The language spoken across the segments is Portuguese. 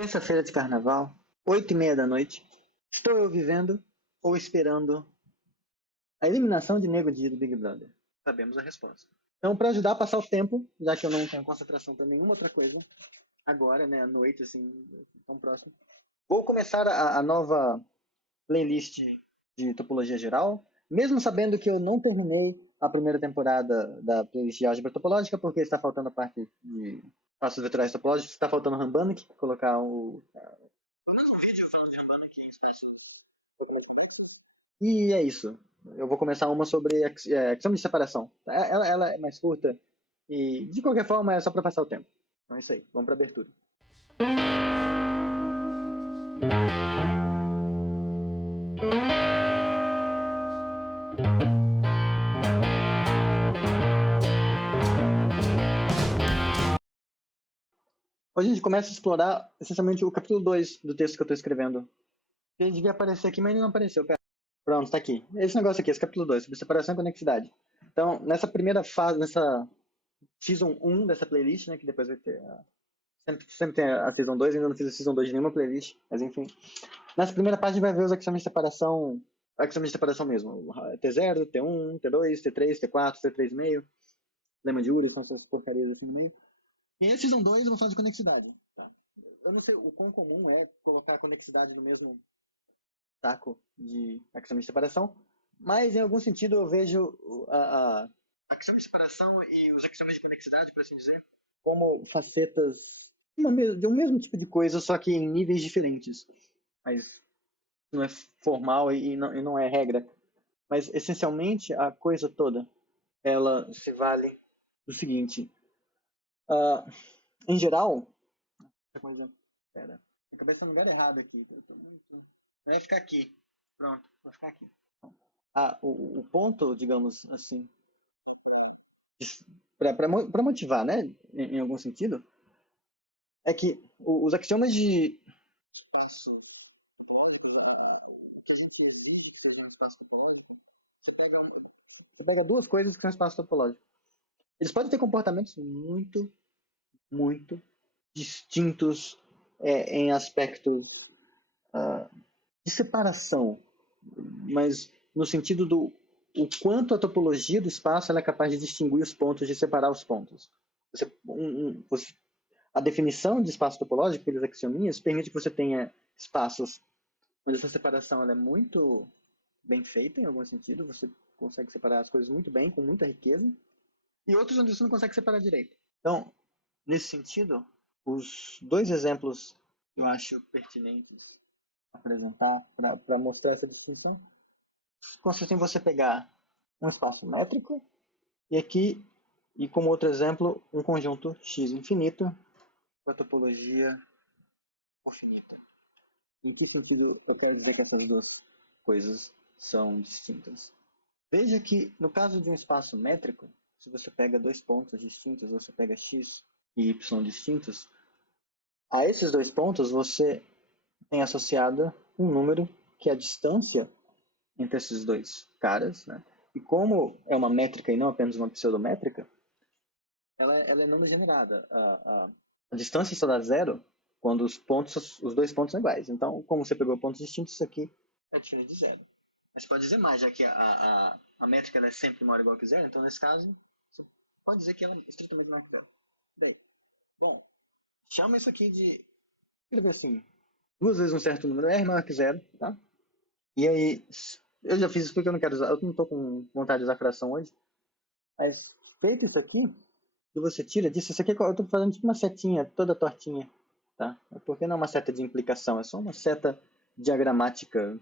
Terça-feira de carnaval, 8h30 da noite. Estou eu vivendo ou esperando a eliminação de Nego Di do Big Brother? Sabemos a resposta. Então, para ajudar a passar o tempo, já que eu não tenho concentração para nenhuma outra coisa, agora, né, à noite, assim, tão próximo, vou começar a nova playlist de topologia geral, mesmo sabendo que eu não terminei a primeira temporada da playlist de álgebra topológica, porque está faltando a parte de passos vetoriais topológicos, está faltando o Rambanic, colocar o vídeo falando de Rambanic. E é isso. Eu vou começar uma sobre axioma de separação. Ela é mais curta e, de qualquer forma, é só para passar o tempo. Então é isso aí. Vamos para a abertura. Hoje a gente começa a explorar, essencialmente, o capítulo 2 do texto que eu estou escrevendo. Ele devia aparecer aqui, mas ele não apareceu. Pera. Pronto, está aqui. Esse negócio aqui, esse capítulo 2, sobre separação e conexidade. Então, nessa primeira fase, nessa Season 1 dessa playlist, né, que depois vai ter sempre tem a Season 2, ainda não fiz a Season 2 de nenhuma playlist, mas enfim. Nessa primeira página vai ver os axiomas de separação, axiomas de separação mesmo, T0, T1, T2, T3, T4, T3,5, lema de Uri, são essas porcarias assim no meio. E a Season 2 eu vou falar de conexidade. Tá? Eu não sei o quão comum é colocar a conexidade no mesmo saco de axiomas de separação, mas em algum sentido eu vejo a axiomas de separação e os axiomas de conexidade, por assim dizer, como facetas de um mesmo tipo de coisa, só que em níveis diferentes. Mas não é formal e não é regra. Mas, essencialmente, a coisa toda, ela se vale do seguinte. Em geral... Pera, a cabeça tá no lugar errado aqui. Eu tô muito... Vai ficar aqui. Pronto, vai ficar aqui. O ponto, digamos assim, para motivar, né, em algum sentido, é que os axiomas de espaço topológico, que a gente existe no espaço topológico, você pega duas coisas que são espaço topológico. Eles podem ter comportamentos muito, muito distintos em aspectos de separação, mas no sentido do o quanto a topologia do espaço ela é capaz de distinguir os pontos, de separar os pontos. A definição de espaço topológico pelos axiominhas permite que você tenha espaços onde essa separação ela é muito bem feita, em algum sentido, você consegue separar as coisas muito bem, com muita riqueza, e outros onde você não consegue separar direito. Então, nesse sentido, os dois exemplos que eu acho pertinentes apresentar para mostrar essa distinção consiste em você pegar um espaço métrico e aqui, e como outro exemplo, um conjunto X infinito com a topologia infinita. Em que sentido eu quero dizer que essas duas coisas são distintas? Veja que, no caso de um espaço métrico, se você pega dois pontos distintos, você pega x e y distintos, a esses dois pontos você tem associada um número que é a distância entre esses dois caras, né? E como é uma métrica e não apenas uma pseudométrica, ela é não degenerada. A distância só dá zero quando os dois pontos são iguais. Então, como você pegou pontos distintos, isso aqui é diferente de zero. Mas você pode dizer mais, já que a métrica ela é sempre maior ou igual que zero, então nesse caso, você pode dizer que ela é estritamente maior que zero. Bem, bom, chama isso aqui de... Escrever assim, duas vezes um certo número R maior que zero, tá? E aí, eu já fiz isso porque eu não quero usar, eu não estou com vontade de usar fração hoje, mas feito isso aqui, que você tira disso, isso aqui eu estou fazendo tipo uma setinha toda tortinha, tá? Porque não é uma seta de implicação, é só uma seta diagramática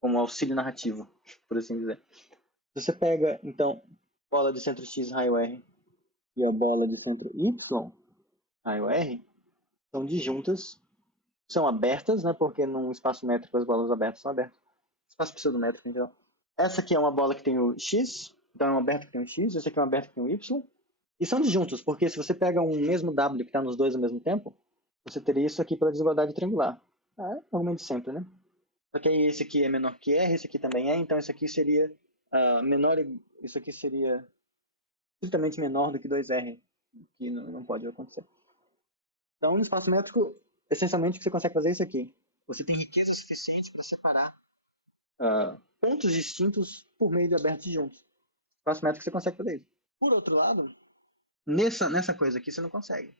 como auxílio narrativo, por assim dizer. Você pega, então, a bola de centro X raio R e a bola de centro Y raio R são disjuntas, são abertas, né? Porque num espaço métrico as bolas abertas são abertas. Espaço pseudométrico, então. Essa aqui é uma bola que tem o X, então é uma aberta que tem o X, essa aqui é uma aberta que tem o Y. E são disjuntos, porque se você pega um mesmo W que está nos dois ao mesmo tempo, você teria isso aqui pela desigualdade triangular. Normalmente sempre, né? Só que aí esse aqui é menor que R, esse aqui também é, então esse aqui seria menor, isso aqui seria justamente menor do que 2R, que não pode acontecer. Então, no espaço métrico, essencialmente, o que você consegue fazer é isso aqui. Você tem riqueza suficiente para separar pontos distintos por meio de abertos juntos. Espaço métrico você consegue fazer isso. Por outro lado, nessa coisa aqui você não consegue.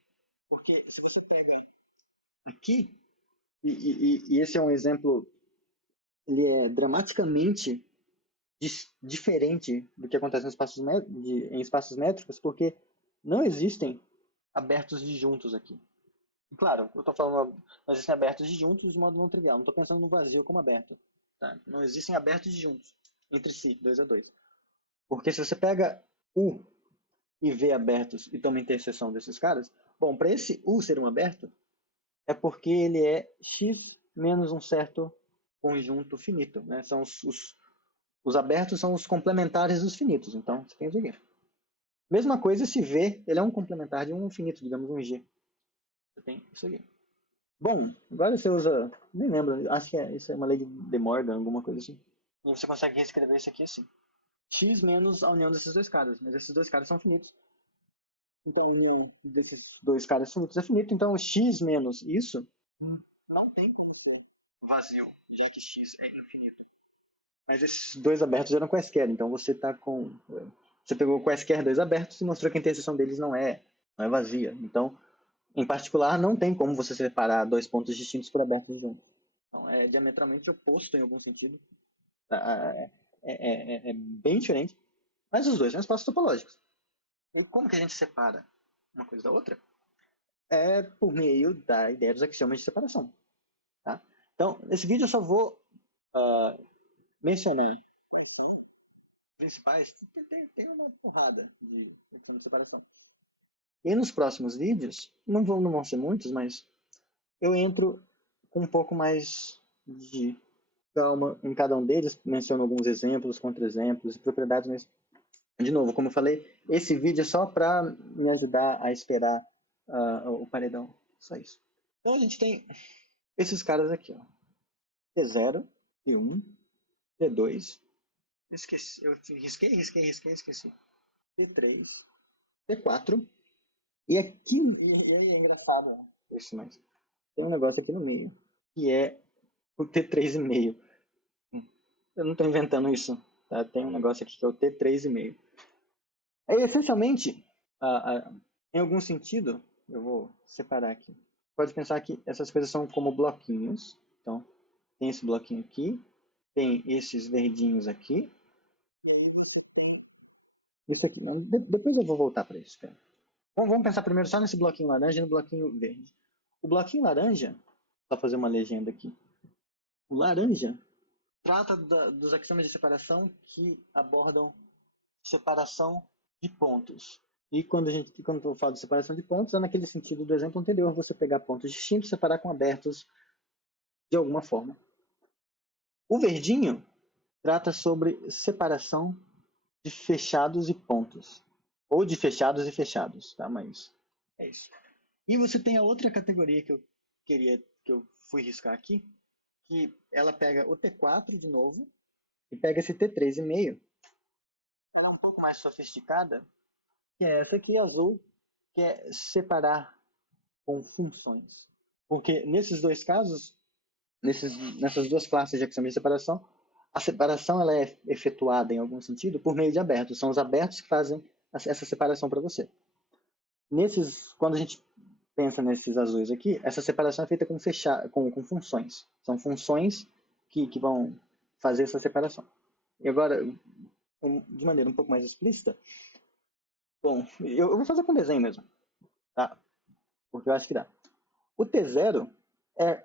Porque se você pega aqui, e esse é um exemplo, ele é dramaticamente diferente do que acontece em espaços métricos, porque não existem abertos disjuntos aqui. E, claro, eu estou falando, não existem abertos disjuntos de modo não trivial, não estou pensando no vazio como aberto. Tá? Não existem abertos disjuntos entre si, 2 a 2. Porque se você pega U e V abertos e toma interseção desses caras, bom, para esse U ser um aberto, é porque ele é X menos um certo conjunto finito. Né? São os abertos são os complementares dos finitos. Então, você tem isso aqui. Mesma coisa se V, ele é um complementar de um finito, digamos um G. Você tem isso aqui. Bom, agora você usa, nem lembro, acho que isso é uma lei de De Morgan, alguma coisa assim. E você consegue reescrever isso aqui assim. X menos a união desses dois caras, mas esses dois caras são finitos. Então a união desses dois caras finitos é finito, então X menos isso não tem como ser vazio, já que X é infinito. Mas esses dois abertos eram quaisquer, então você tá com... Você pegou quaisquer dois abertos e mostrou que a interseção deles não é vazia. Então, em particular, não tem como você separar dois pontos distintos por abertos juntos. Então, é diametralmente oposto em algum sentido. É bem diferente. Mas os dois são espaços topológicos. E como que a gente separa uma coisa da outra? É por meio da ideia dos axiomas de separação. Tá? Então, nesse vídeo eu só vou mencionar principais. Tem uma porrada de axiomas de separação. E nos próximos vídeos, não vão ser muitos, mas eu entro com um pouco mais de calma em cada um deles, menciono alguns exemplos, contra-exemplos e propriedades, mas, de novo, como eu falei, esse vídeo é só para me ajudar a esperar o paredão, só isso. Então a gente tem esses caras aqui, ó. T0, T1, T2, esqueci, eu risquei, esqueci. T3, T4, e aqui, é engraçado isso, mas tem um negócio aqui no meio, que é o T3,5. Eu não estou inventando isso, tá? Tem um negócio aqui que é o T3,5. Essencialmente, em algum sentido, eu vou separar aqui. Pode pensar que essas coisas são como bloquinhos. Então, tem esse bloquinho aqui, tem esses verdinhos aqui, e aí você tem isso aqui. Não, depois eu vou voltar para isso. Cara. Vamos pensar primeiro só nesse bloquinho laranja e no bloquinho verde. O bloquinho laranja, só fazer uma legenda aqui. O laranja trata dos axiomas de separação que abordam separação de pontos. E quando eu falo de separação de pontos, é naquele sentido do exemplo anterior, você pegar pontos distintos e separar com abertos de alguma forma. O verdinho trata sobre separação de fechados e pontos. Ou de fechados e fechados, tá? Mas é isso. E você tem a outra categoria que eu fui riscar aqui, que ela pega o T4 de novo e pega esse T3,5. Ela é um pouco mais sofisticada, que é essa aqui azul, que é separar com funções. Porque nesses dois casos, nessas duas classes de axioma de separação, a separação ela é efetuada em algum sentido por meio de abertos. São os abertos que fazem essa separação para você. Quando a gente pensa nesses azuis aqui, essa separação é feita com funções. São funções que vão fazer essa separação. E agora, de maneira um pouco mais explícita, bom, eu vou fazer com desenho mesmo, tá? Porque eu acho que dá. O T0 é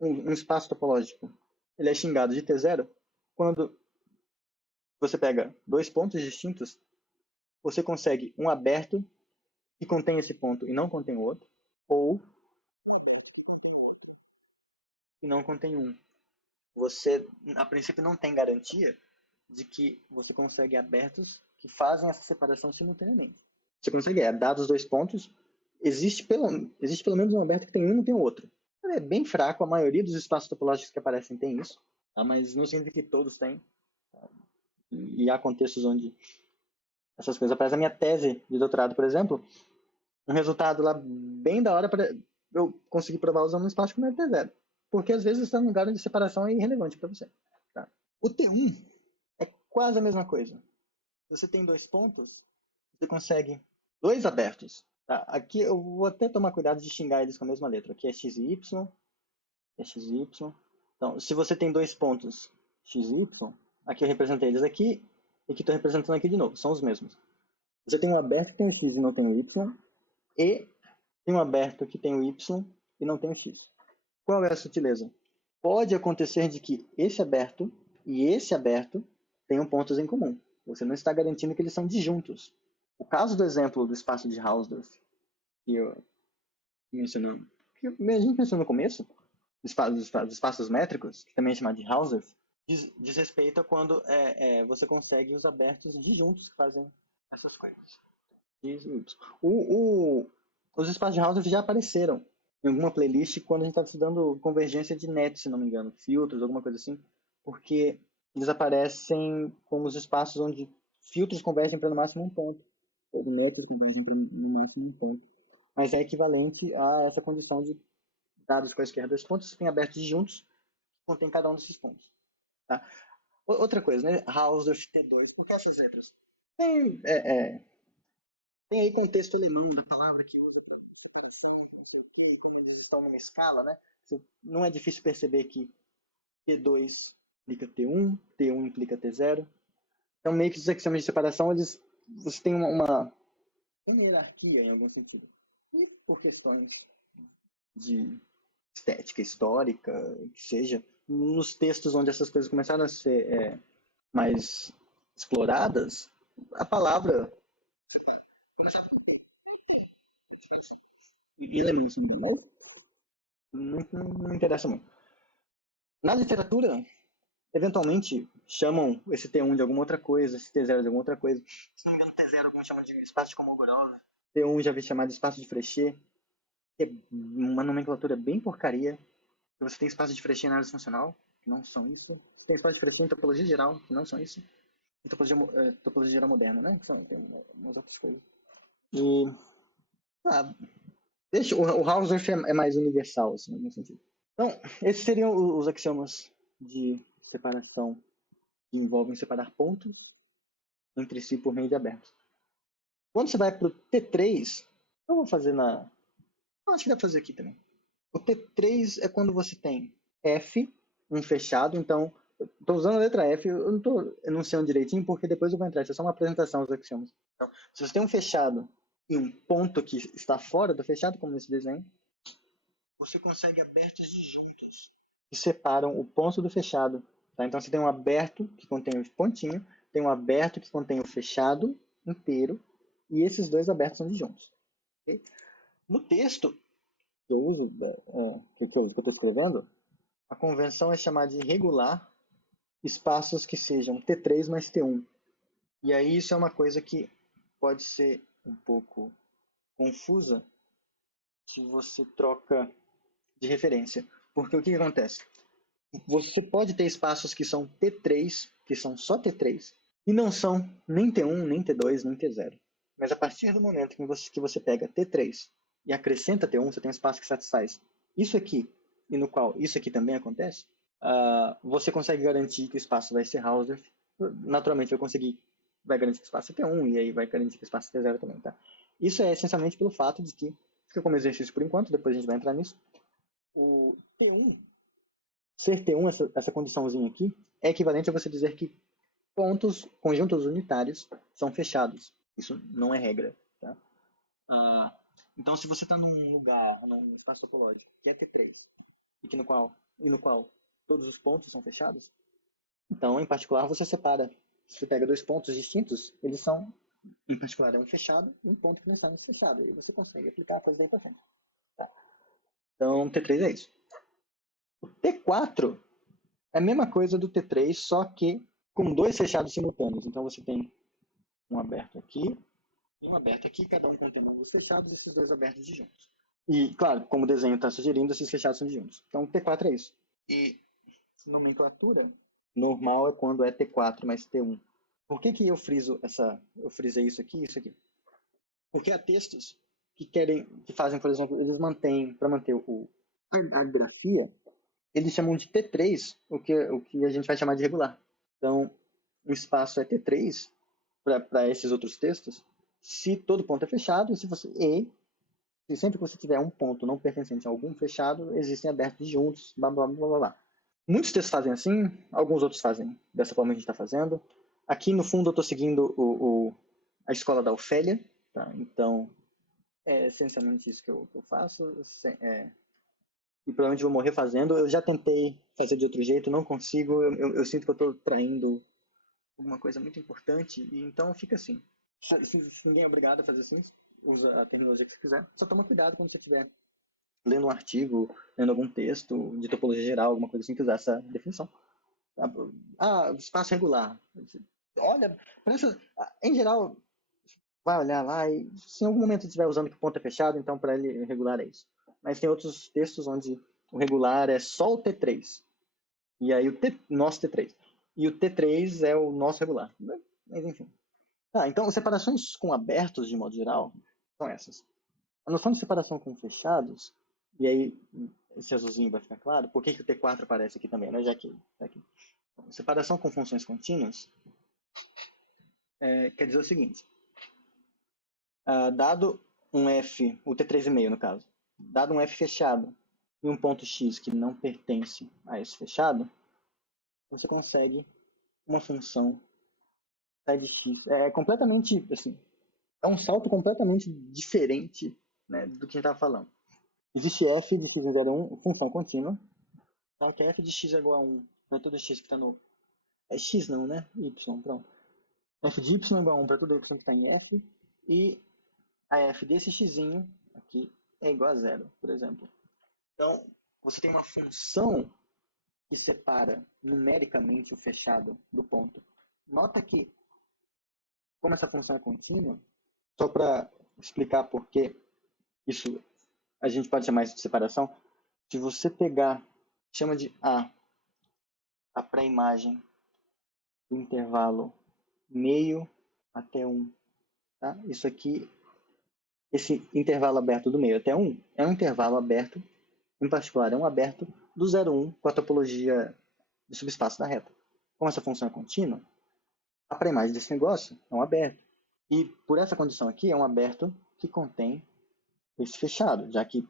um espaço topológico. Ele é xingado de T0 quando você pega dois pontos distintos, você consegue um aberto que contém esse ponto e não contém o outro, ou um aberto que contém o outro e não contém um. Você, a princípio, não tem garantia de que você consegue abertos que fazem essa separação simultaneamente. Você consegue, dados os dois pontos, existe pelo menos um aberto que tem um e não tem o outro. É bem fraco, a maioria dos espaços topológicos que aparecem tem isso, tá? Mas não significa que todos têm. Tá? E há contextos onde essas coisas aparecem. A minha tese de doutorado, por exemplo, um resultado lá bem da hora eu consegui provar usando um espaço como é T0. Porque às vezes você está num lugar onde a separação é irrelevante para você. Tá? O T1 é quase a mesma coisa. Se você tem 2 pontos, você consegue 2 abertos. Tá? Aqui eu vou até tomar cuidado de xingar eles com a mesma letra. Aqui é x e y, é x e y. Então, se você tem 2 pontos x e y, aqui eu representei eles aqui, e aqui estou representando aqui de novo, são os mesmos. Você tem um aberto que tem o x e não tem o y, e tem um aberto que tem o y e não tem o x. Qual é a sutileza? Pode acontecer de que esse aberto e esse aberto tenham pontos em comum. Você não está garantindo que eles são disjuntos. O caso do exemplo do espaço de Hausdorff, que mencionamos, que a gente mencionou no começo, dos espaços métricos, que também é chamado de Hausdorff, diz respeito a quando você consegue os abertos disjuntos que fazem essas coisas. Os espaços de Hausdorff já apareceram em alguma playlist quando a gente estava estudando convergência de net, se não me engano, filtros, alguma coisa assim, porque eles aparecem como os espaços onde filtros convergem para no máximo um ponto, ou métodos convergem para no máximo um ponto. Mas é equivalente a essa condição de dados quaisquer dois pontos têm abertos juntos, que contém cada um desses pontos. Tá? Outra coisa, né? Hausdorff T2, por que essas letras? Tem, tem aí contexto alemão da palavra que usa para separação, como eles estão numa escala, né? Não é difícil perceber que T2 implica T1, T1 implica T0. Então, meio que os axiomas de separação, você tem uma hierarquia em algum sentido. E por questões de estética histórica, que seja, nos textos onde essas coisas começaram a ser mais exploradas, a palavra começava com T. E alemão, se não interessa muito. Na literatura, eventualmente chamam esse T1 de alguma outra coisa, esse T0 de alguma outra coisa. Se não me engano, T0 alguns chamam de espaço de Kolmogorov. T1 já vi chamado de espaço de Frechet, que é uma nomenclatura bem porcaria. Você tem espaço de Frechet na análise funcional, que não são isso. Você tem espaço de Frechet em topologia geral, que não são isso. E topologia geral moderna, né? Que tem umas outras coisas. E, o Hausdorff é mais universal, assim, no sentido. Então, esses seriam os axiomas de separação que envolvem separar pontos entre si por meio de abertos. Quando você vai para o T3, eu vou fazer na... acho que dá para fazer aqui também. O T3 é quando você tem F, um fechado, então, estou usando a letra F, eu não estou enunciando direitinho, porque depois eu vou entrar, isso é só uma apresentação dos axiomas. Então, se você tem um fechado e um ponto que está fora do fechado, como nesse desenho, você consegue abertos disjuntos que separam o ponto do fechado. Tá? Então, você tem um aberto que contém o pontinho, tem um aberto que contém o fechado inteiro, e esses dois abertos são disjuntos. Okay? No texto que eu uso, que eu estou escrevendo, a convenção é chamar de regular espaços que sejam T3 mais T1. E aí isso é uma coisa que pode ser um pouco confusa se você troca de referência. Porque o que acontece? Você pode ter espaços que são T3, que são só T3, e não são nem T1, nem T2, nem T0. Mas a partir do momento que você pega T3 e acrescenta T1, você tem um espaço que satisfaz isso aqui, e no qual isso aqui também acontece, você consegue garantir que o espaço vai ser Hausdorff. Naturalmente vai garantir que o espaço é T1, e aí vai garantir que o espaço é T0 também. Tá? Isso é essencialmente pelo fato de que, fica como exercício por enquanto, depois a gente vai entrar nisso, o T1, ser T1, essa condiçãozinha aqui, é equivalente a você dizer que conjuntos unitários são fechados. Isso não é regra. Tá? Então, se você está num lugar, num espaço topológico, que é T3, e no qual todos os pontos são fechados, então, em particular, você separa. Se você pega dois pontos distintos, eles são, em particular, um fechado e um ponto que não está nesse fechado. E você consegue aplicar a coisa daí para frente. Tá? Então, T3 é isso. O T4 é a mesma coisa do T3, só que com dois fechados simultâneos. Então, você tem um aberto aqui e um aberto aqui, cada um contendo ambos fechados, e esses dois abertos disjuntos. E, claro, como o desenho está sugerindo, esses fechados são disjuntos. Então, T4 é isso. E nomenclatura normal é quando é T4 mais T1. Por que eu frisei isso aqui e isso aqui? Porque há textos que fazem, por exemplo, eles mantêm, para manter a grafia, eles chamam de T3, o que a gente vai chamar de regular. Então, o espaço é T3 para esses outros textos, se todo ponto é fechado, se sempre que você tiver um ponto não pertencente a algum fechado, existem abertos juntos, blá, blá, blá, blá, blá. Muitos textos fazem assim, alguns outros fazem dessa forma que a gente está fazendo. Aqui no fundo eu estou seguindo a escola da Ofélia, tá? Então é essencialmente isso que eu faço, e provavelmente vou morrer fazendo. Eu já tentei fazer de outro jeito, não consigo, eu sinto que eu estou traindo alguma coisa muito importante, e então fica assim. Se ninguém é obrigado a fazer assim, usa a terminologia que você quiser. Só toma cuidado quando você estiver lendo um artigo, lendo algum texto de topologia geral, alguma coisa assim, que usar essa definição. Espaço regular. Olha, em geral, vai olhar lá e se em algum momento estiver usando que o ponto é fechado, então para ele regular é isso. Mas tem outros textos onde o regular é só o T3. E aí nosso T3. E o T3 é o nosso regular. Mas enfim. Então separações com abertos, de modo geral, são essas. A noção de separação com fechados, e aí esse azulzinho vai ficar claro, por que o T4 aparece aqui também, né? Já que tá aqui. Separação com funções contínuas quer dizer o seguinte, dado um f, o T3,5 no caso, dado um f fechado e um ponto x que não pertence a esse fechado, você consegue uma função de x. É completamente, assim, é um salto completamente diferente, né, do que a gente estava falando. Existe f de x igual a 1, função contínua, tá? Que é f de x é igual a 1 para todo x que está no... É x não, né? Y, pronto. F de y é igual a 1 para todo y que está em f, e a f desse x aqui é igual a 0, por exemplo. Então, você tem uma função que separa numericamente o fechado do ponto. Nota que, como essa função é contínua, só para explicar por que isso a gente pode chamar isso de separação, se você pegar, chama de a pré-imagem do intervalo meio até 1, tá? Isso aqui, esse intervalo aberto do meio até 1, é um intervalo aberto, em particular, é um aberto do 0, 1 com a topologia de subespaço da reta. Como essa função é contínua, a pré-imagem desse negócio é um aberto. E por essa condição aqui, é um aberto que contém esse fechado, já que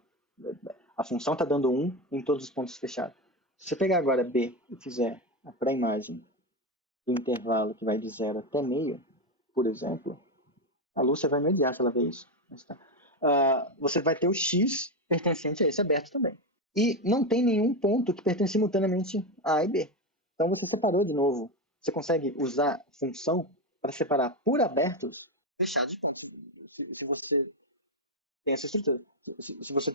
a função está dando 1 em todos os pontos fechados. Se você pegar agora B e fizer a pré-imagem do intervalo que vai de 0 até meio, por exemplo, a Lúcia vai me odiar se ela ver isso. Mas tá. Você vai ter o x pertencente a esse aberto também. E não tem nenhum ponto que pertence simultaneamente a A e B. Então você separou de novo. Você consegue usar função para separar por abertos fechados de pontos. Se você tem essa estrutura. Se você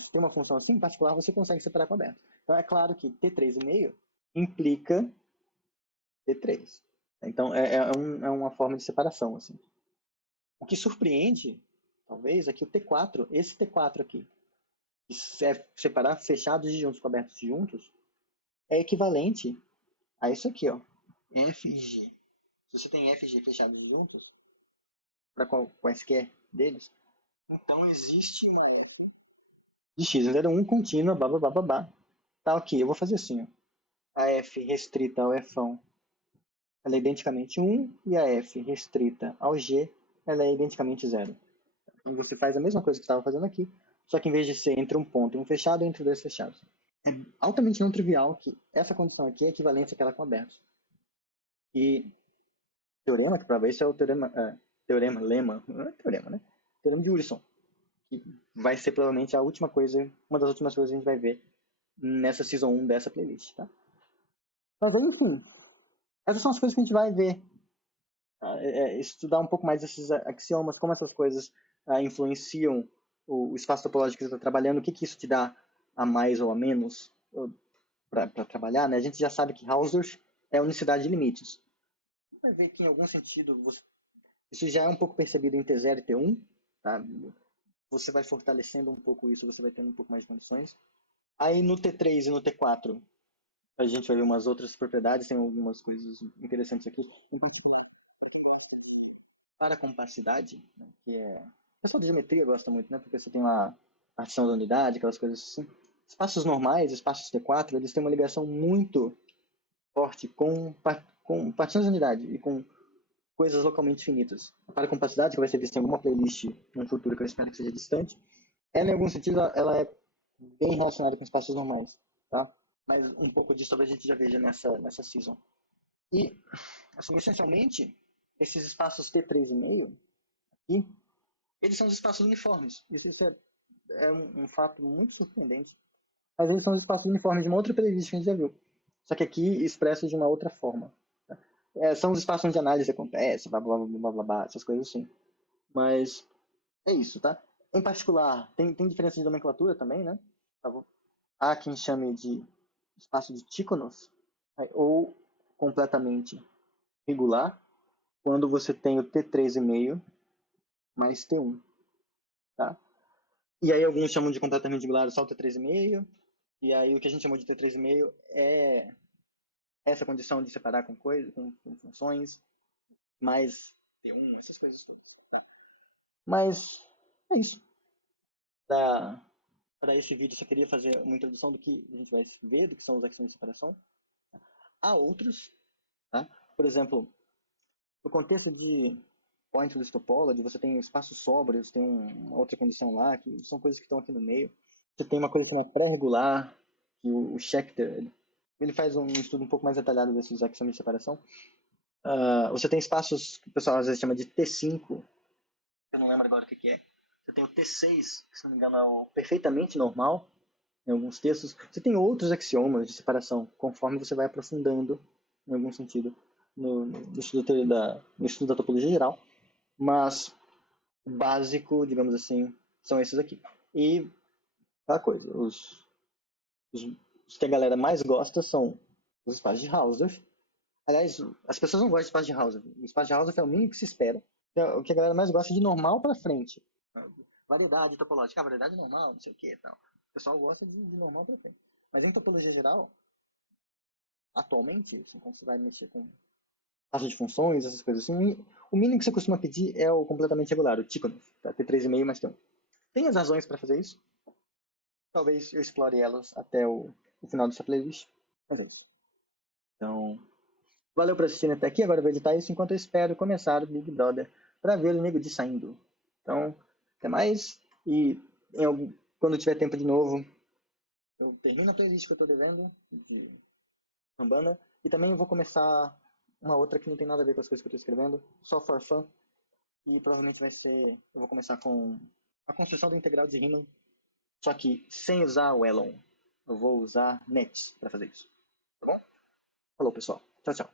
se tem uma função assim, em particular, você consegue separar com aberto. Então é claro que T3,5 implica T3. Então é uma forma de separação. Assim. O que surpreende, talvez, é que o T4, esse T4 aqui, que separar fechados de juntos com abertos de juntos, é equivalente a isso aqui, ó, F e G. Se você tem F e G fechados juntos, para quaisquer deles, então existe uma F de x em 0, 1 contínua, blá, blá, blá, blá, blá. Tá, ok, eu vou fazer assim, ó. A F restrita ao F, ela é identicamente 1, e a F restrita ao G, ela é identicamente 0. Então você faz a mesma coisa que estava fazendo aqui, só que em vez de ser entre um ponto e um fechado, é entre dois fechados. É altamente não trivial que essa condição aqui é equivalente àquela com abertos. E teorema que prova isso é o lema, não é teorema, né? Teorema de Urysohn, que vai ser provavelmente a última coisa, uma das últimas coisas que a gente vai ver nessa Season 1 dessa playlist, tá? Mas enfim, essas são as coisas que a gente vai ver. Estudar um pouco mais esses axiomas, como essas coisas influenciam o espaço topológico que você está trabalhando, o que isso te dá a mais ou a menos para trabalhar, né? A gente já sabe que Hausdorff é a unicidade de limites. Vai ver que em algum sentido isso já é um pouco percebido em T0 e T1, tá? Você vai fortalecendo um pouco isso, você vai tendo um pouco mais de condições. Aí no T3 e no T4 a gente vai ver umas outras propriedades, tem algumas coisas interessantes aqui. Para a compacidade, né, que é O pessoal de geometria gosta muito, né? Porque você tem lá a partição da unidade, aquelas coisas assim. Espaços normais, espaços T4, eles têm uma ligação muito forte com partições de unidade e com coisas localmente finitas. Para a capacidade, que vai ser vista em alguma playlist no futuro, que eu espero que seja distante, ela, em algum sentido, ela é bem relacionada com espaços normais, tá? Mas um pouco disso talvez a gente já veja nessa season. E, assim, essencialmente, esses espaços T3,5 aqui, eles são os espaços uniformes. Isso é um fato muito surpreendente. Mas eles são os espaços uniformes de uma outra playlist que a gente já viu. Só que aqui expressos de uma outra forma. Tá? São os espaços onde a análise acontece, blá, blá, blá, blá, blá, blá, essas coisas assim. Mas é isso, tá? Em particular, tem diferença de nomenclatura também, né? Há quem chame de espaço de Tíconos, ou completamente regular, quando você tem o T3,5 mais T1, tá? E aí alguns chamam de completamente regular só o T3,5, e aí o que a gente chamou de T3,5 é essa condição de separar com coisas, com funções, mais T1, essas coisas todas. Tá? Mas é isso. Para esse vídeo, só queria fazer uma introdução do que a gente vai ver, do que são os axiomas de separação. Há outros, tá? Por exemplo, no contexto de pointless topology, você tem espaços sóbrios, tem uma outra condição lá, que são coisas que estão aqui no meio. Você tem uma coisa que é pré-regular, que o Schechter, ele faz um estudo um pouco mais detalhado desses axiomas de separação. Você tem espaços que o pessoal às vezes chama de T5, eu não lembro agora o que é. Você tem o T6, que se não me engano é o perfeitamente normal, em alguns textos. Você tem outros axiomas de separação, conforme você vai aprofundando, em algum sentido, no estudo da topologia geral. Mas o básico, digamos assim, são esses aqui. E aquela coisa, os que a galera mais gosta são os espaços de Hausdorff. Aliás, as pessoas não gostam de espaço de Hausdorff. O espaço de Hausdorff é o mínimo que se espera. O que a galera mais gosta é de normal para frente. Variedade topológica, variedade normal, não sei o que e tal. O pessoal gosta de normal para frente. Mas em topologia geral, atualmente, assim, quando você vai mexer com taxa de funções, essas coisas assim, o mínimo que você costuma pedir é o completamente regular, o Tikhonov, tá? T3,5 mais T1. Tem as razões para fazer isso. Talvez eu explore elas até o final dessa playlist. Mas é isso. Então, valeu por assistir até aqui. Agora eu vou editar isso enquanto eu espero começar o Big Brother para ver o Nego de saindo. Então, até mais. E quando tiver tempo de novo, eu termino a playlist que eu estou devendo de Umbanda. E também vou começar uma outra que não tem nada a ver com as coisas que eu estou escrevendo, só for fun. E provavelmente vai ser. Eu vou começar com a construção do integral de Riemann, só que sem usar o Elon. Eu vou usar Nets para fazer isso. Tá bom? Falou, pessoal. Tchau, tchau.